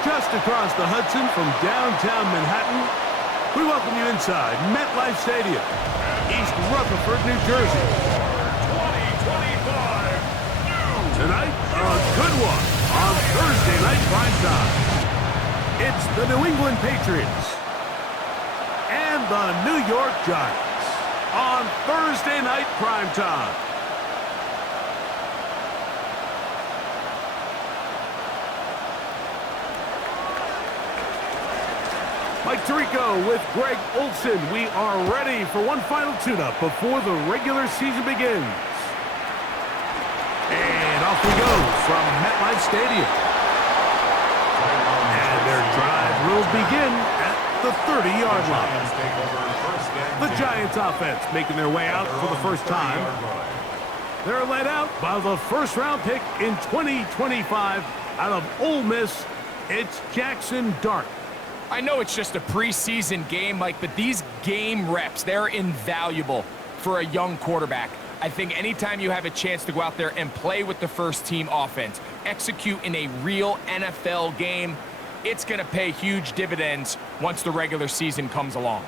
Just across the Hudson from downtown Manhattan, we welcome you inside MetLife Stadium, East Rutherford, New Jersey. 2025 Tonight, a good one on Thursday night primetime. It's the New England Patriots and the New York Giants on Thursday night primetime. Mike Tirico with Greg Olson. We are ready for one final tune-up before the regular season begins. And off we go from MetLife Stadium. And their drive will begin at the 30-yard line. The Giants offense making their way out for the first time. They're led out by the first-round pick in 2025 out of Ole Miss. It's Jackson Dart. I know it's just a preseason game, Mike, but these game reps, they're invaluable for a young quarterback. I think anytime you have a chance to go out there and play with the first-team offense, execute in a real NFL game, it's going to pay huge dividends once the regular season comes along.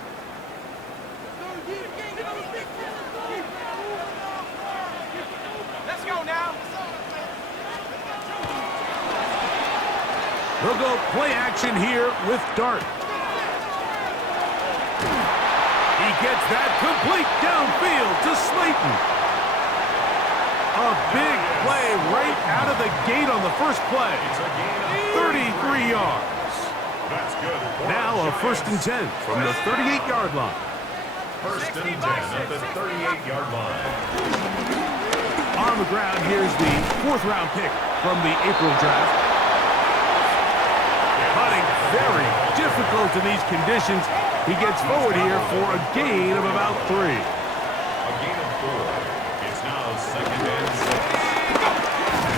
Let's go now. They'll go play action here with Dart. He gets that complete downfield to Slayton. A big play right out of the gate on the first play. 33 yards. Now a 1st and 10 from the 38-yard line. 1st and 10 at the 38-yard line. On the ground, here's the 4th-round pick from the April draft. Putting very difficult in these conditions. He gets forward here for a gain of about 3. A gain of 4. It's now 2nd and 6.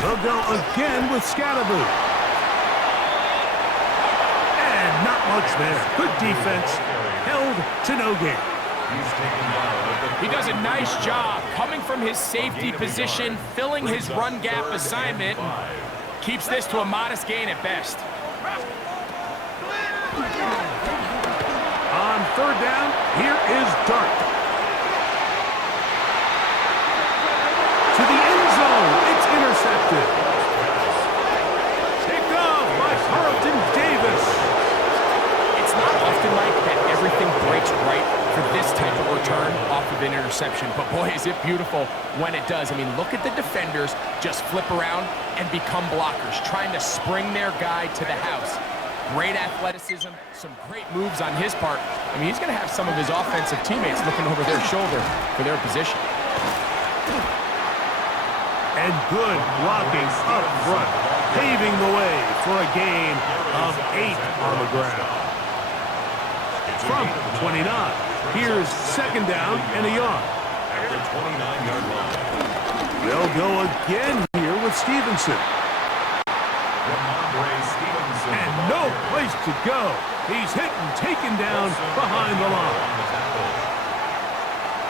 They'll go again with Scatterboot. And not much there. Good defense. Held to no gain. He does a nice job coming from his safety position, filling his run gap assignment, and keeps this to a modest gain at best. On 3rd down, here is Dart. To the end zone, it's intercepted. Picked off by Carlton Davis. It's not often, Mike, that everything breaks right for this type of return off of an interception. But boy, is it beautiful when it does. I mean, look at the defenders just flip around and become blockers, trying to spring their guy to the house. Great athleticism, some great moves on his part. I mean, he's going to have some of his offensive teammates looking over their shoulder for their position. And good blocking up front, paving the way for a gain of 8 on the ground. From 29, here's 2nd down and a yard. At the 29-yard line. They'll go again here with Stevenson. And no place to go. He's hit and taken down behind the line.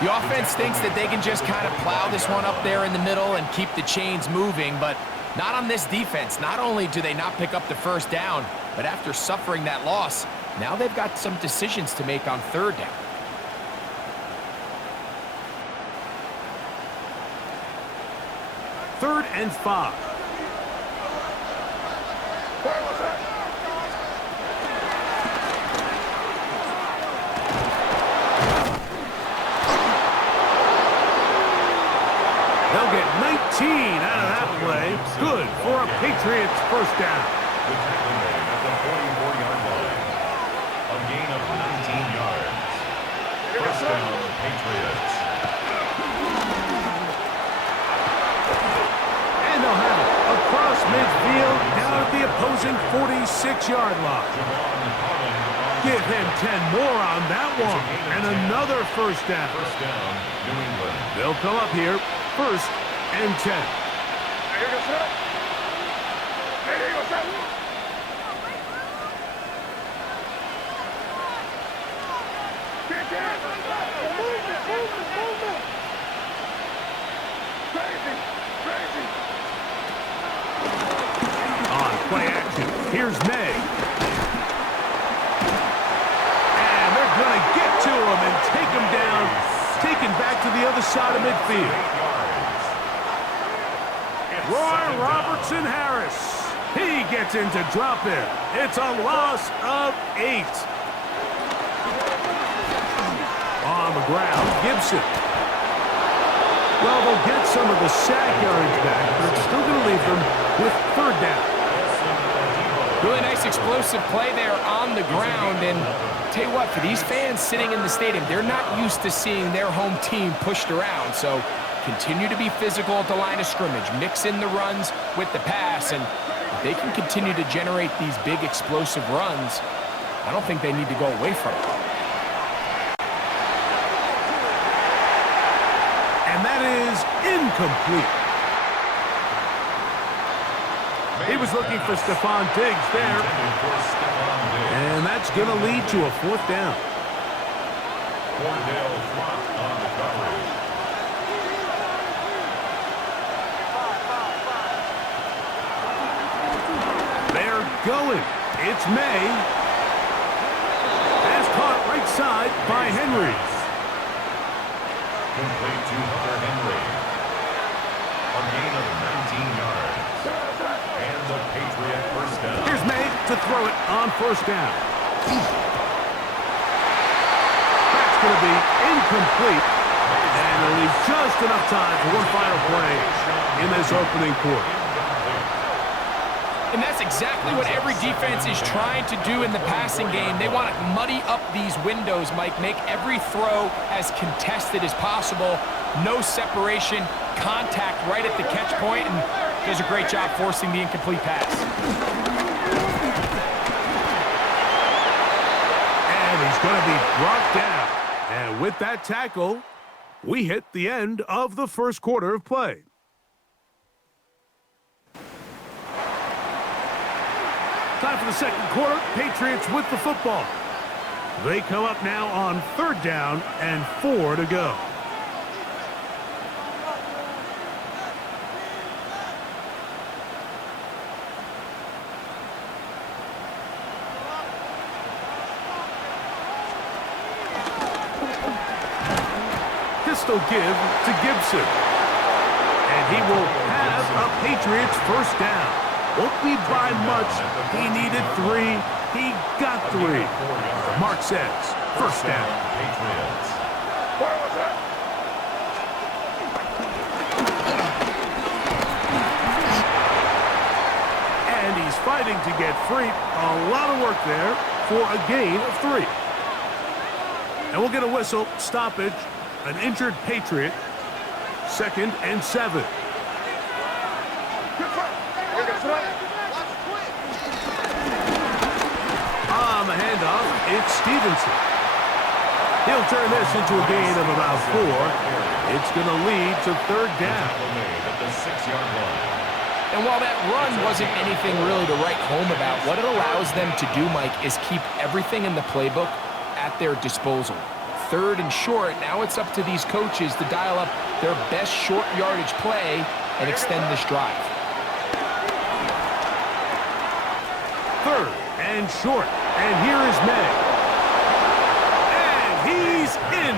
The offense thinks that they can just kind of plow this one up there in the middle and keep the chains moving, but not on this defense. Not only do they not pick up the 1st down, but after suffering that loss, now they've got some decisions to make on 3rd down. Third and 5. They'll get 19 out of that play. Good for a Patriots 1st down. The tackle made at the 44-yard line. A gain of 19 yards. 1st down, Patriots. And they'll have it across midfield down at the opposing 46-yard line. Give him 10 more on that one. And another 1st down. 1st down, New England. They'll come up here 1st and 10. On play action, here's May. taken back to the other side of midfield. Roy Robertson Harris. He gets in to drop it. It's a loss of 8. On the ground, Gibson. Well, they'll get some of the sack yards back, but it's still going to leave them with 3rd down. Really nice explosive play there on the ground. And tell you what, for these fans sitting in the stadium, they're not used to seeing their home team pushed around. So continue to be physical at the line of scrimmage. Mix in the runs with the pass. And if they can continue to generate these big explosive runs, I don't think they need to go away from it. And that is incomplete. He was looking for Stephon Diggs there. And that's going to lead to a 4th down. Cordell Flott on the coverage. They're going. It's May. Pass caught right side by Henry. Complete to Hunter Henry. A gain of 19 yards. And the Patriot 1st down. Here's May to throw it on 1st down. That's going to be incomplete. And they'll leave just enough time for one final play in this opening quarter. And that's exactly what every defense is trying to do in the passing game. They want to muddy up these windows, Mike, make every throw as contested as possible. No separation, contact right at the catch point, and does a great job forcing the incomplete pass. And he's going to be brought down. And with that tackle, we hit the end of the 1st quarter of play. Time for the 2nd quarter. Patriots with the football. They come up now on 3rd down and 4 to go. Pistol give to Gibson. And he will have a Patriots 1st down. Won't be by much. He needed 3. He got 3. Mark says, 1st down. Patriots. And he's fighting to get free. A lot of work there for a gain of 3. And we'll get a whistle, stoppage, an injured Patriot, 2nd and 7. On the handoff, it's Stevenson. He'll turn this into a gain of about 4. It's going to lead to 3rd down. At the 6-yard line. And while that run wasn't anything really to write home about, what it allows them to do, Mike, is keep everything in the playbook at their disposal. 3rd and short, now it's up to these coaches to dial up their best short yardage play and extend this drive. 3rd and short. And here is May. And he's in.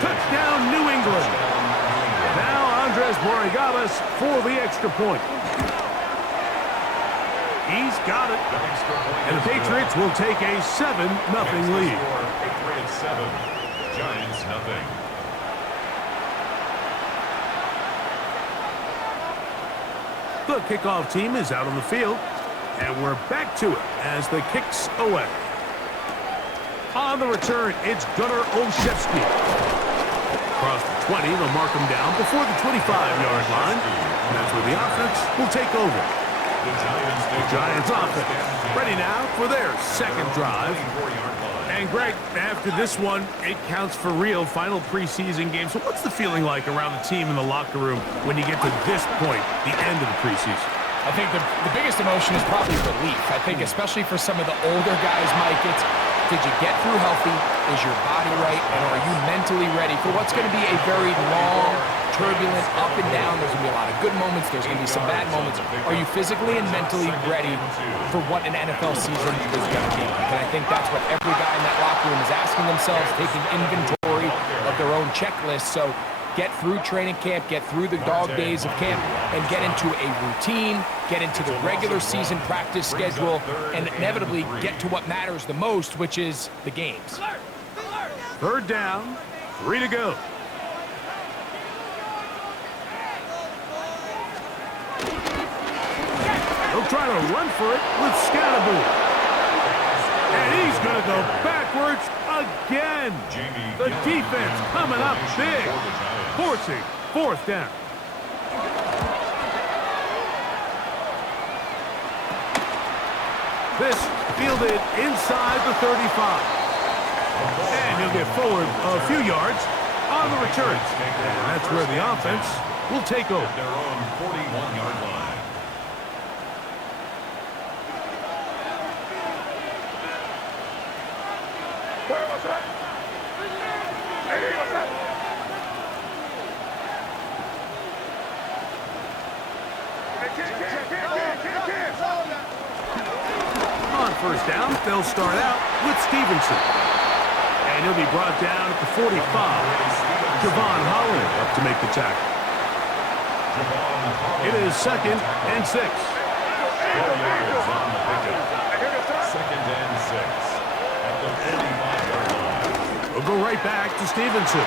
Touchdown, New England. Now Andres Borregales for the extra point. He's got it. And the Patriots will take a 7-0 lead. Patriots 7, Giants 0. The kickoff team is out on the field. And we're back to it as the kick's away. On the return, it's Gunnar Olszewski. Across the 20, they'll mark him down before the 25-yard line. And that's where the offense will take over. The Giants offense ready now for their 2nd drive. And Greg, after this one, it counts for real. Final preseason game. So what's the feeling like around the team in the locker room when you get to this point, the end of the preseason? I think the biggest emotion is probably relief. I think especially for some of the older guys, Mike, it's did you get through healthy? Is your body right? And are you mentally ready for what's going to be a very long, turbulent, up and down? There's going to be a lot of good moments. There's going to be some bad moments. Are you physically and mentally ready for what an NFL season is going to be? And I think that's what every guy in that locker room is asking themselves, taking inventory own checklist. So get through training camp, get through the dog days of camp, and get into a routine, get into the regular season practice schedule, and inevitably get to what matters the most, which is the games. Third down, 3 to go. He'll try to run for it with Scatterboo. And he's going to go backwards again. The defense coming up big, forcing fourth down. This fielded inside the 35. And he'll get forward a few yards on the return. And that's where the offense will take over. At their own 41-yard line. On first down, they'll start out with Stevenson. And he'll be brought down at the 45. Javon Holland up to make the tackle. It is 2nd and 6. 4 yards on the pickup. 2nd and 6 at the 45-yard line. We'll go right back to Stevenson.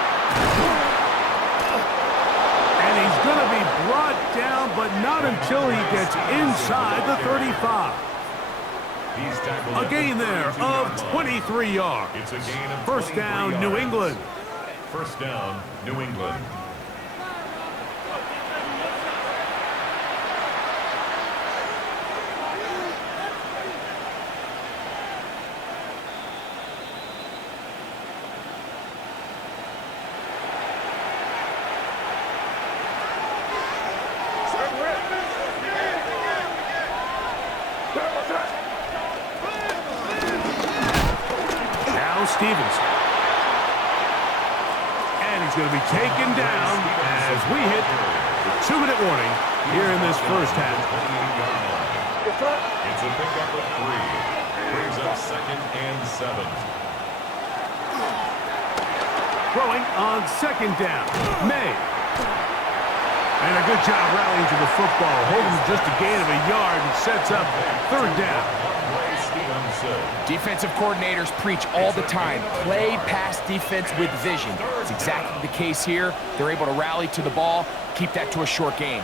And he's going to be brought down, but not until he gets inside the 35. A gain there of 23 yards. It's a gain of First down, New England. First down, New England. Stevenson. And he's going to be taken down as we hit the 2-minute warning here in this first half. It's a pickup of 3. Brings up 2nd and 7. Throwing on 2nd down. May. And a good job rallying to the football. Holding just a gain of a yard and sets up 3rd down. Defensive coordinators preach all the time, play pass defense with vision. It's exactly the case here. They're able to rally to the ball, keep that to a short game.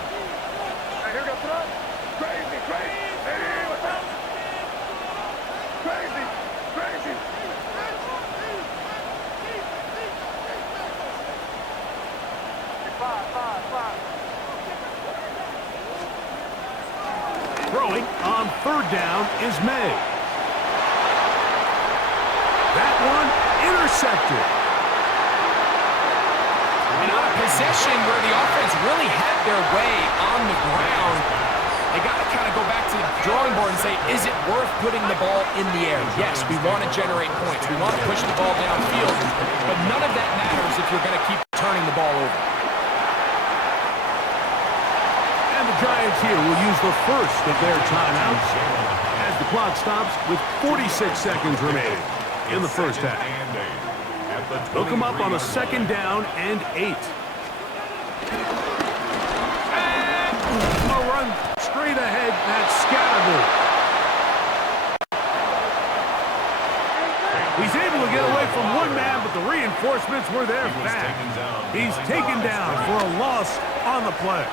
Throwing on 3rd down is May. That one intercepted. And on a possession where the offense really had their way on the ground, they got to kind of go back to the drawing board and say, is it worth putting the ball in the air? Yes, we want to generate points. We want to push the ball downfield, but none of that matters if you're going to keep turning the ball over. And the Giants here will use the first of their timeouts as the clock stops with 46 seconds remaining in the first half. They'll come up on a 2nd down and 8. And a run straight ahead. That's Scatterboo. He's able to get away from one man, but the reinforcements were there fast. He's taken down for a loss on the play.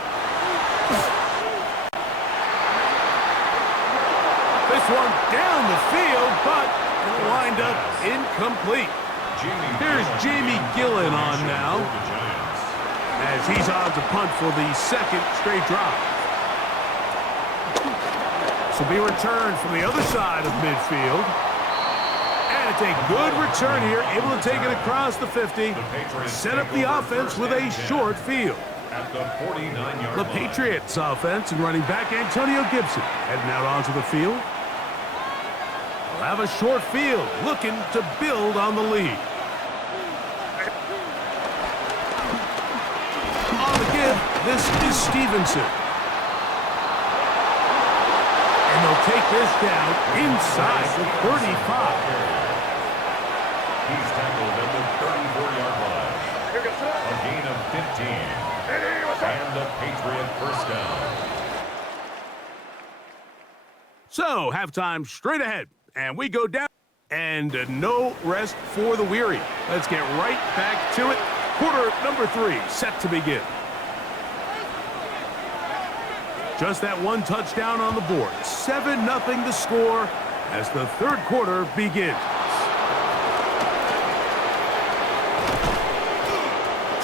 This one down the field, but it'll wind up incomplete. Here's Jamie Gillen on now, as he's on to punt for the 2nd straight drop. This will be returned from the other side of midfield. And it's a good return here, able to take it across the 50, set up the offense with a short field. At the 49-yard The line. Patriots offense and running back Antonio Gibson heading out onto the field. They'll have a short field, looking to build on the lead. On the give, this is Stevenson. And they'll take this down inside the 35. He's tackled at the 34-yard line. So, halftime straight ahead, and we go down, and no rest for the weary. Let's get right back to it. Quarter number 3 set to begin. Just that one touchdown on the board. 7-0 the score as the third quarter begins.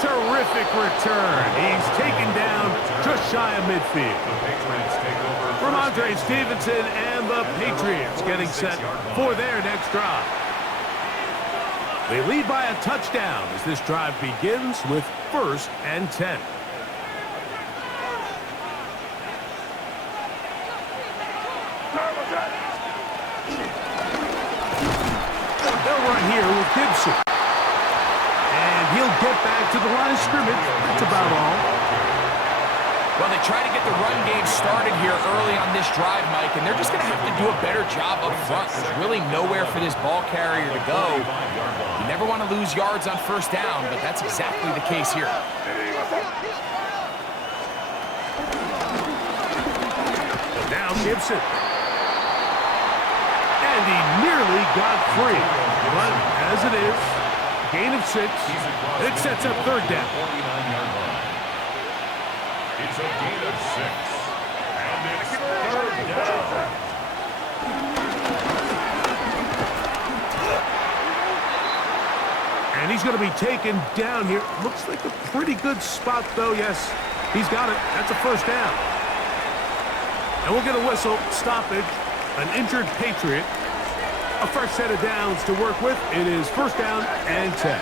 Terrific return. He's taken down just shy of midfield. The Patriots take over. Ramondre Stevenson and the Patriots getting set for their next drive. They lead by a touchdown as this drive begins with 1st and 10. They'll run here with Gibson. And he'll get back to the line of scrimmage. That's about all. Well, they try to get the run game started here early on this drive, Mike, and they're just going to have to do a better job up front. There's really nowhere for this ball carrier to go. You never want to lose yards on 1st down, but that's exactly the case here. Now Gibson. And he nearly got free. But as it is, gain of 6. It sets up 3rd down. 49-yard line. It's a gain of 6. And it's 3rd down. And he's going to be taken down here. Looks like a pretty good spot, though. Yes, he's got it. That's a 1st down. And we'll get a whistle, stoppage, an injured Patriot. A fresh set of downs to work with. It is 1st down and 10.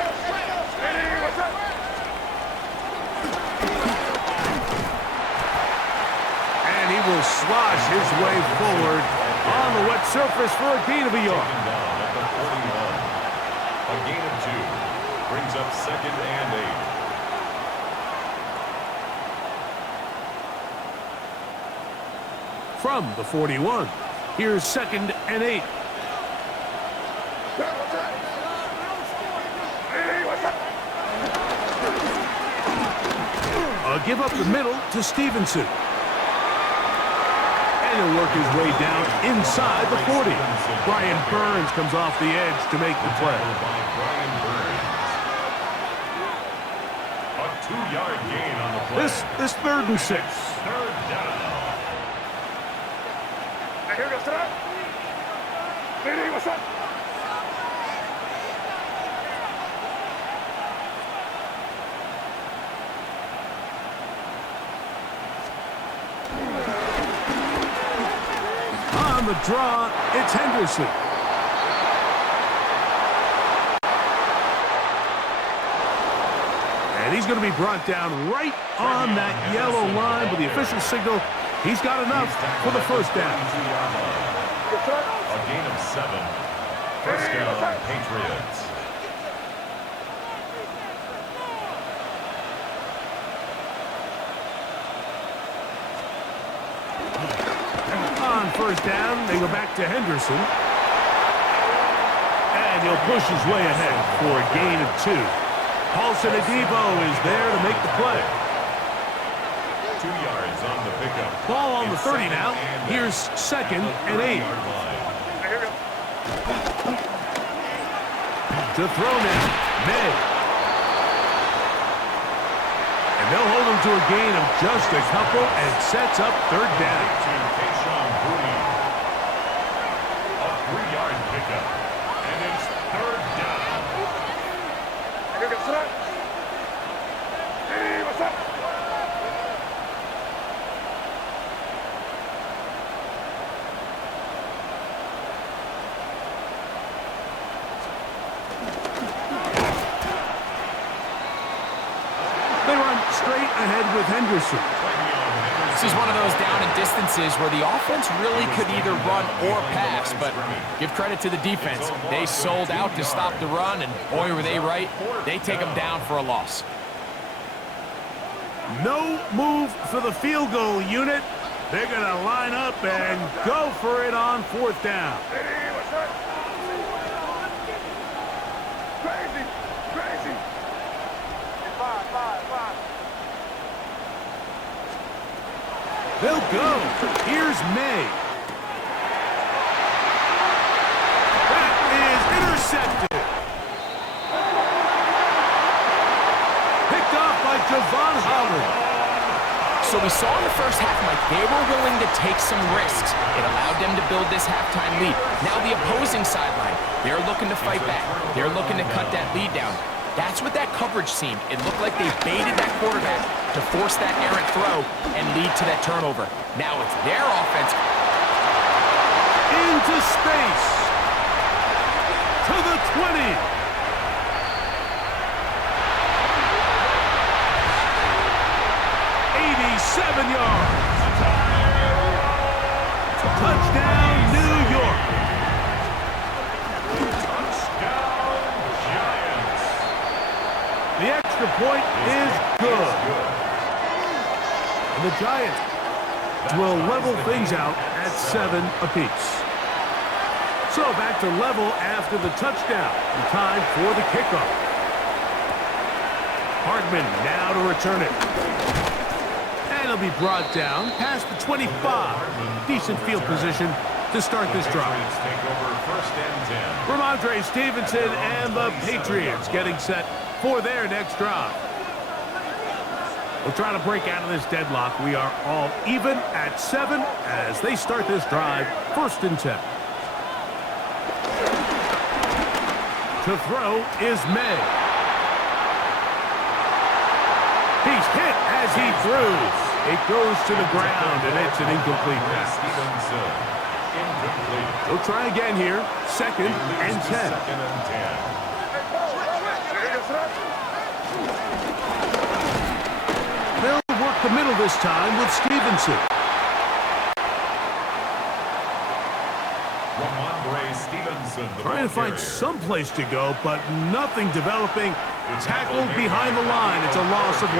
And he will slosh his way forward on the wet surface for a gain of a yard. Taken down at the 41. A gain of 2. Brings up 2nd and 8. From the 41, here's 2nd and 8. Give up the middle to Stevenson. And he'll work his way down inside the 40. Brian Burns comes off the edge to make the play. By Brian Burns. A 2-yard gain on the play. This 3rd and 6. 3rd down. On the draw, it's Henderson. And he's going to be brought down right on that yellow line with the official signal. He's got enough for the 1st down. A gain of 7. 1st down, Patriots. On 1st down, they go back to Henderson. And he'll push his way ahead for a gain of 2. Paulson Adebo is there to make the play. 2 yards on the pickup. Ball on the It's 30 2nd now. and 8. Here's 2nd and 8. 30-yard line. To throw now, May. And they'll hold him to a gain of just a couple and sets up 3rd down. A 3-yard pickup. And it's 3rd down. They run straight ahead with Henderson. This is one of those down and distances where the offense really could either run or pass, but give credit to the defense. They sold out to stop the run, and boy, were they right. They take them down for a loss. No move for the field goal unit. They're going to line up and go for it on 4th down. They'll go. Here's May. Javon Holland. So we saw in the first half, Mike, they were willing to take some risks. It allowed them to build this halftime lead. Now the opposing sideline, they're looking to fight back. They're looking to cut that lead down. That's what that coverage seemed. It looked like they baited that quarterback to force that errant throw and lead to that turnover. Now it's their offense. Into space. To the 20. 87 yards. Touchdown, New York. Touchdown, Giants. The extra point is good. And the Giants will level things out at 7 apiece. So back to level after the touchdown. And time for the kickoff. Hardman now to return it. And it'll be brought down past the 25. Decent field position to start this drive. Take over first and 10. Ramondre Stevenson and the Patriots getting set for their next drive. We'll try to break out of this deadlock. We are all even at 7 as they start this drive. First and 10. To throw is May. He's hit as he threw. It goes to the ground, and it's an incomplete pass. Stevenson, incomplete. We'll try again here. Second and 10. Second and 10. They'll work the middle this time with Stevenson. Ramondre Stevenson, the Trying to find some place to go, but nothing developing. Tackled behind the line. It's a loss of 1.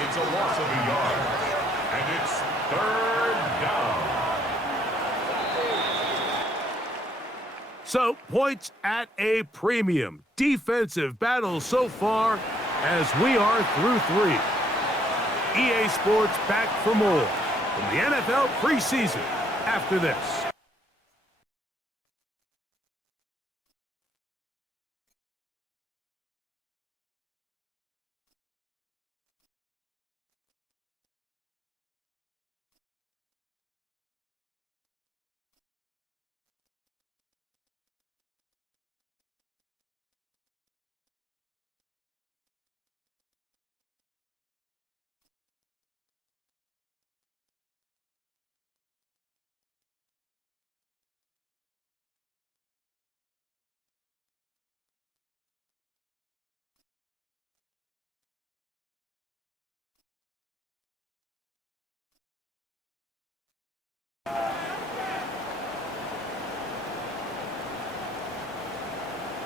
It's a loss of a yard, and it's third down. So, points at a premium. Defensive battle so far as we are through 3. EA Sports back for more from the NFL preseason after this.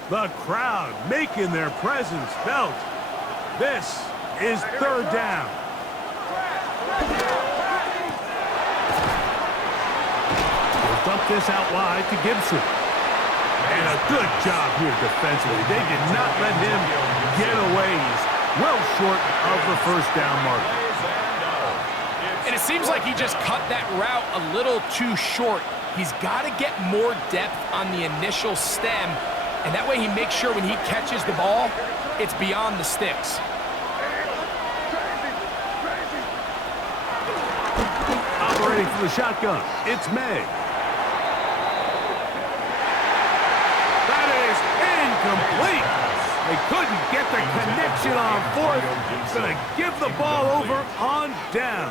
The crowd making their presence felt. This is third down. They'll dump this out wide to Gibson. And a good job here defensively. They did not let him get away. He's well short of the first down marker. And it seems like he just cut that route a little too short. He's got to get more depth on the initial stem, and that way he makes sure when he catches the ball, it's beyond the sticks. Operating from the shotgun, it's May. That is incomplete. They couldn't get the connection on fourth. Gonna give the ball over on down.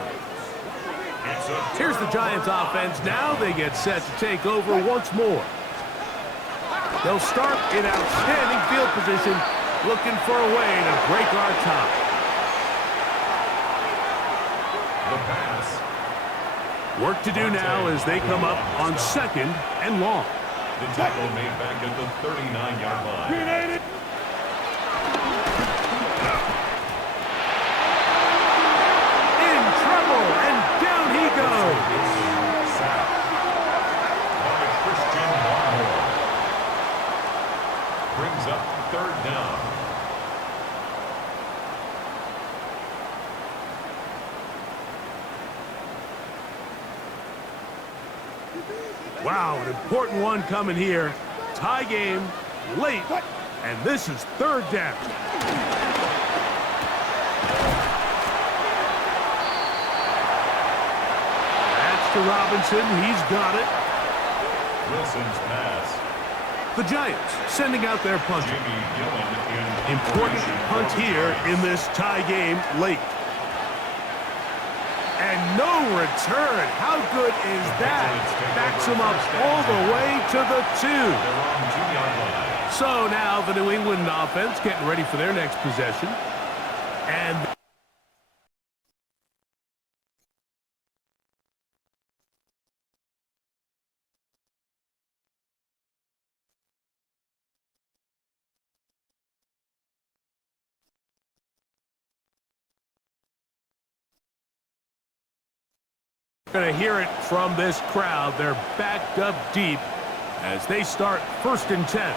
Here's the Giants offense. Now they get set to take over once more. They'll start in outstanding field position, looking for a way to break our tie. The pass. Work to do now as they come up on second and long. The tackle made back at the 39-yard line. In trouble, and down he goes. Sack by Christian Barmore. Brings up third down. Wow, an important one coming here. Tie game, late, and this is third down. to Robinson. He's got it. Wilson's pass. The Giants sending out their punter. Jimmy Gillen in Important punt here in this tie game late. And no return. How good is that? Backs him up all the way to the 2. They're on 2-yard line. So now the New England offense getting ready for their next possession. And going to hear it from this crowd. They're backed up deep as they start 1st and 10.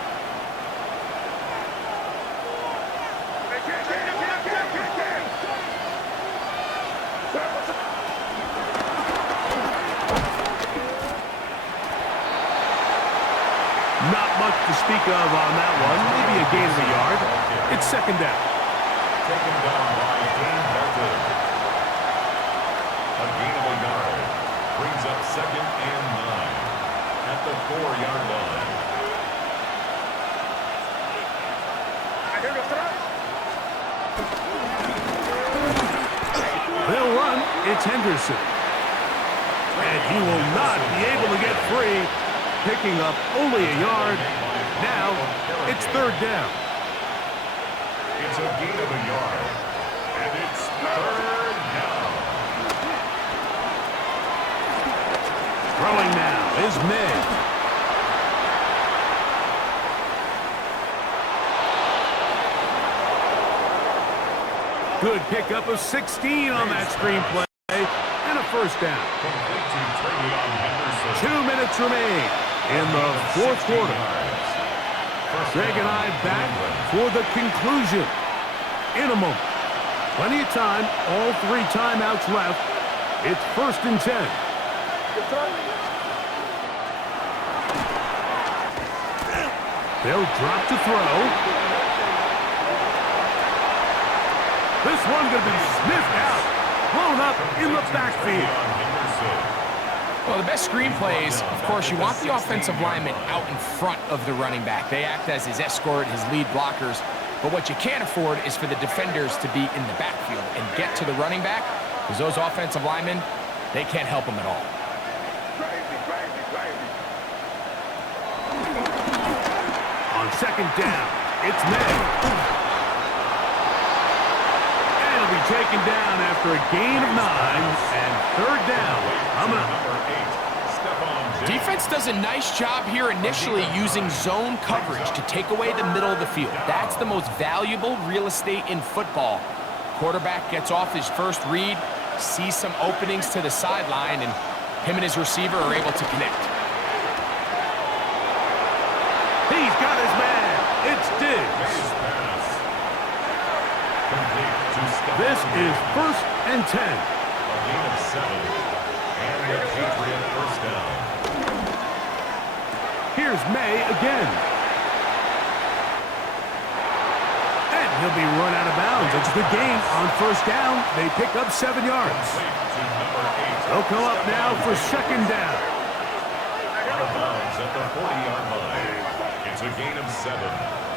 Not much to speak of on that one. Maybe a gain of a yard. It's 2nd down. Taken down by Dean Belton. A gain of a yard. Brings up 2nd and 9 at the 4-yard line. They'll run. It's Henderson. And he will not be able to get free. Picking up only a yard. Now it's 3rd down. It's a gain of a yard. And it's 3rd down. Throwing now is May. Good pickup of 16 on that screenplay. And a 1st down. Complete to Travion Henderson. 2 minutes remain in the 4th quarter. Greg and I back for the conclusion in a moment. Plenty of time. All 3 timeouts left. It's 1st and 10. They'll drop to throw. This one going to be sniffed out. Blown up in the backfield. Well, the best screenplays, of course, you want the offensive lineman out in front of the running back. They act as his escort, his lead blockers. But what you can't afford is for the defenders to be in the backfield and get to the running back, because those offensive linemen, they can't help them at all. On 2nd down, it's May. Taken down after a gain of 9 and 3rd down. Defense does a nice job here initially using zone coverage to take away the middle of the field. That's the most valuable real estate in football. Quarterback gets off his first read, sees some openings to the sideline, and him and his receiver are able to connect. He's got his man. It's Diggs. This is 1st and 10. A gain of 7. And the Patriot 1st down. Here's May again. And he'll be run out of bounds. It's the gain on 1st down. They pick up 7 yards. They'll come up now for 2nd down. Out of bounds at the 40-yard line. It's a gain of 7.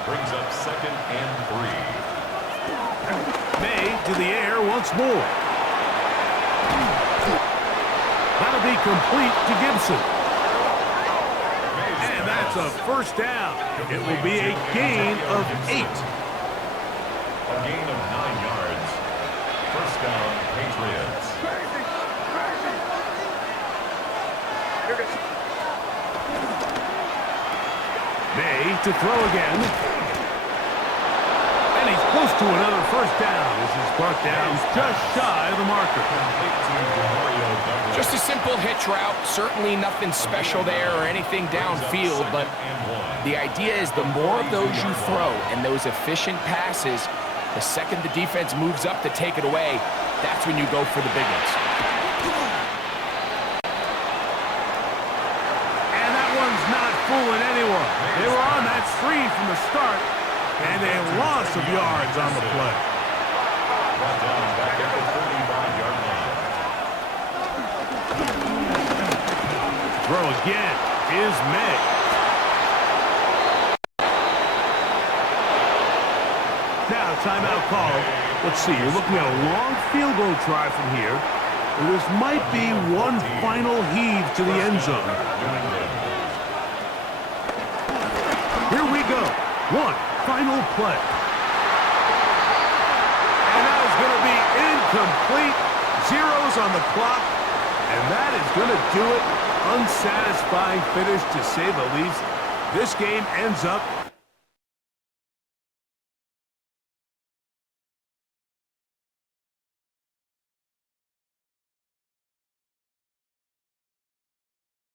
Brings up 2nd and 3. May to the air once more. That'll be complete to Gibson. And that's a 1st down. It will be a gain of 8. A gain of 9 yards. 1st down, Patriots. May to throw again. And he's close to another 1st down. This is brought down just shy of the marker. Just a simple hitch route. Certainly nothing special there or anything downfield, but the idea is the more of those you throw and those efficient passes, the second the defense moves up to take it away, that's when you go for the big ones. And that one's not fooling anyone. They were on that screen from the start. And a loss of yards on the play. Brought down back at the 35-yard line. throw again is met. Now, timeout call. Let's see, you're looking at a long field goal try from here. This might be one final heave to the end zone. Here we go. One final play. And that is going to be incomplete. Zeros on the clock. And that is going to do it. Unsatisfying finish, to say the least. This game ends up